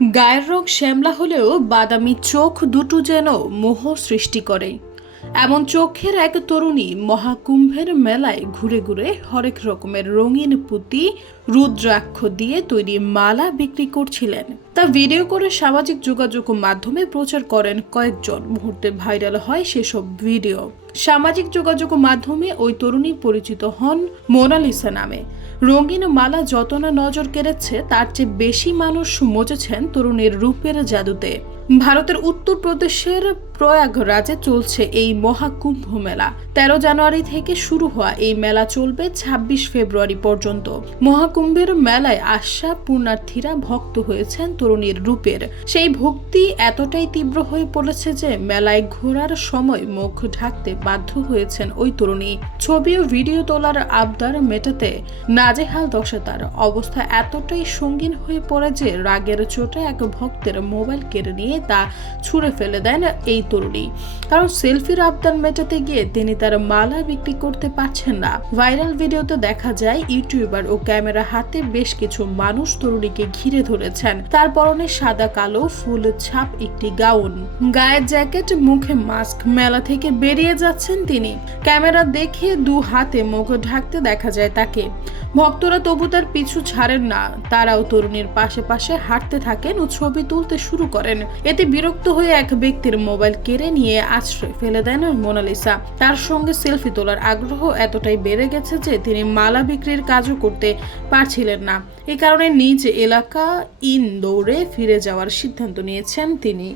গায়ের রং শ্যামলা হলেও বাদামি চোখ দুটো যেন মোহ সৃষ্টি করে। এমন চোখের এক তরুণী মহাকুম্ভের মেলায় ঘুরে ঘুরে হরেক রকমের রঙিন পুঁতি রুদ্রাক্ষ দিয়ে তৈরি মালা বিক্রি করছিলেন। তা ভিডিও করে সামাজিক যোগাযোগ মাধ্যমে প্রচার করেন কয়েকজন। মুহূর্তে ভাইরাল হয় সেসব ভিডিও। সামাজিক যোগাযোগ মাধ্যমে ওই তরুণী পরিচিত হন মোনালিসা নামে। রঙিন মালা যত না নজর কেড়েছে, তার চেয়ে বেশি মানুষ মজেছেন তরুণীর রূপের জাদুতে। ভারতের উত্তরপ্রদেশের প্রয়াগরাজে চলছে এই মহাকুম্ভ মেলা। 13 জানুয়ারি থেকে শুরু হওয়া এই মেলা চলবে 26 ফেব্রুয়ারি পর্যন্ত। মহাকুম্ভের মেলায় আসা পুণ্যার্থীরা ভক্ত হয়েছেন তরুণীর রূপের। সেই ভক্তি এতটাই তীব্র হয়ে পড়েছে যে মেলায় ঘোরার সময় মুখ ঢাকতে বাধ্য হয়েছেন ওই তরুণী। ছবি ও ভিডিও তোলার আবদার মেটাতে নাজেহাল দশা তার। অবস্থা এতটাই সঙ্গীন হয়ে পড়ে যে রাগের চোটে এক ভক্তের মোবাইল কেড়ে নিয়ে তা ছুঁড়ে ফেলে দেন এই তরুণী। কারণ সেলফির আবদার মেটাতে গিয়ে তিনি তার মালা বিক্রি করতে পারছেন না। ভাইরাল ভিডিওতে দেখা যায় ইউটিউবার ও ক্যামেরা হাতে বেশ কিছু মানুষ তরুণীকে ঘিরে ধরেছেন। তার পরনে সাদা কালো ফুল ছাপ একটি গাউন, গায়ের জ্যাকেট, মুখে মাস্ক। মেলা থেকে বেরিয়ে যাচ্ছেন তিনি। ক্যামেরা দেখে দু হাতে মুখ ঢাকতে দেখা যায় তাকে। ভক্তরা তবু তার পিছু ছাড়েন না। তারাও তরুণীর পাশে পাশে হাঁটতে থাকেন ও ছবি তুলতে শুরু করেন। এতে বিরক্ত হয়ে এক ব্যক্তির মোবাইল কেড়ে নিয়ে আশ্রয় ফেলে দেন মোনালিসা। তার সঙ্গে সেলফি তোলার আগ্রহ এতটাই বেড়ে গেছে যে তিনি মালা বিক্রির কাজও করতে পারছিলেন না। এ কারণে নিজ এলাকা ইন্দোরে ফিরে যাওয়ার সিদ্ধান্ত নিয়েছেন তিনি।